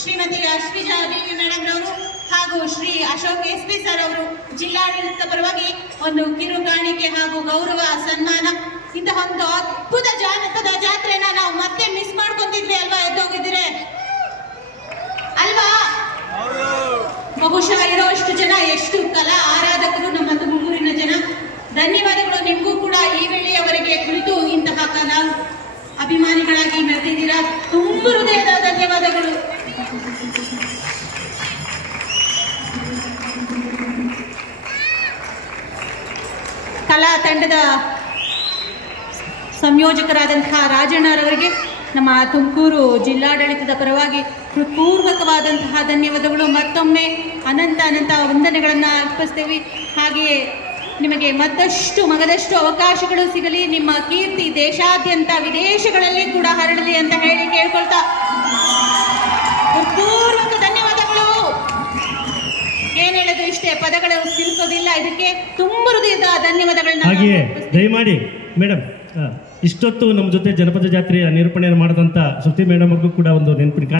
ಶ್ರೀಮತಿ ಅಶ್ವಿಜಾ ದೇವಿ madam ರವರು ಹಾಗೂ Shri Ashok SP sir ಅವರು ಜಿಲ್ಲಾಡಳಿತ ಪರವಾಗಿ ಒಂದು ಕಿರು ಕಾಣಿಕೆ ಹಾಗೂ ಗೌರವ ಸನ್ಮಾನ. ಇಂತಹ ಒಂದು ಅದ್ಭುತ ಜಾನಪದ ಜಾತ್ರೆನ ನಾವು ಮತ್ತೆ ಮಿಸ್ ಮಾಡ್ಕೊಂತಿದ್ವಿ ಅಲ್ವಾ, ಎದ್ದೋಗಿದ್ರೆ ಅಲ್ವಾ? ಬಹುಶಃ ಇರೋಷ್ಟು ಜನ, ಎಷ್ಟು ಕಲಾ ಆರಾಧಕರು ನಮ್ಮ ತುಮಕೂರಿನ ಜನ. ಧನ್ಯವಾದಗಳು ನಿಮಗೂ ಕೂಡ ಈ ವೇಳೆಯವರೆಗೆ ಕುಳಿತು ಇಂತಹ ಕಲಾ ಅಭಿಮಾನಿಗಳಾಗಿ ಮೆರೆದಿದ್ದೀರಾ. ತುಂಬ ಹೃದಯದ ಧನ್ಯವಾದಗಳು. ಕಲಾ ತಂಡದ ಸಂಯೋಜಕರಾದಂತಹ ರಾಜಣ್ಣರವರಿಗೆ ನಮ್ಮ ತುಮಕೂರು ಜಿಲ್ಲಾಡಳಿತದ ಪರವಾಗಿ ಹೃತ್ಪೂರ್ವಕವಾದಂತಹ ಧನ್ಯವಾದಗಳು. ಮತ್ತೊಮ್ಮೆ ಅನಂತ ವಂದನೆಗಳನ್ನು ಅರ್ಪಿಸ್ತೇವೆ. ಹಾಗೆಯೇ ನಿಮಗೆ ಮಗದಷ್ಟು ಅವಕಾಶಗಳು ಸಿಗಲಿ, ನಿಮ್ಮ ಕೀರ್ತಿ ದೇಶಾದ್ಯಂತ ವಿದೇಶಗಳಲ್ಲಿ ಕೂಡ ಹರಡಲಿ ಅಂತ ಹೇಳಿ ಕೇಳ್ಕೊಳ್ತಾ ಹೃತ್ಪೂರ್ವಕ ಧನ್ಯವಾದಗಳು. ಏನ್ ಹೇಳೋದು, ಇಷ್ಟೇ, ಪದಗಳು ಸಿಲ್ಕೋದಿಲ್ಲ. ಇದಕ್ಕೆ ತುಂಬ ಹೃದಯದ ಧನ್ಯವಾದಗಳನ್ನ. ಹಾಗೆಯೇ ದಯಮಾಡಿ ಮೇಡಮ್, ಇಷ್ಟೊತ್ತು ನಮ್ಮ ಜೊತೆ ಜನಪದ ಜಾತ್ರೆಯ ನಿರೂಪಣೆಯನ್ನು ಮಾಡಿದಂಥ ಶ್ರುತಿ ಮೇಡಮ್ ಅವ್ರಿಗೂ ಕೂಡ ಒಂದು ನೆನಪಿನ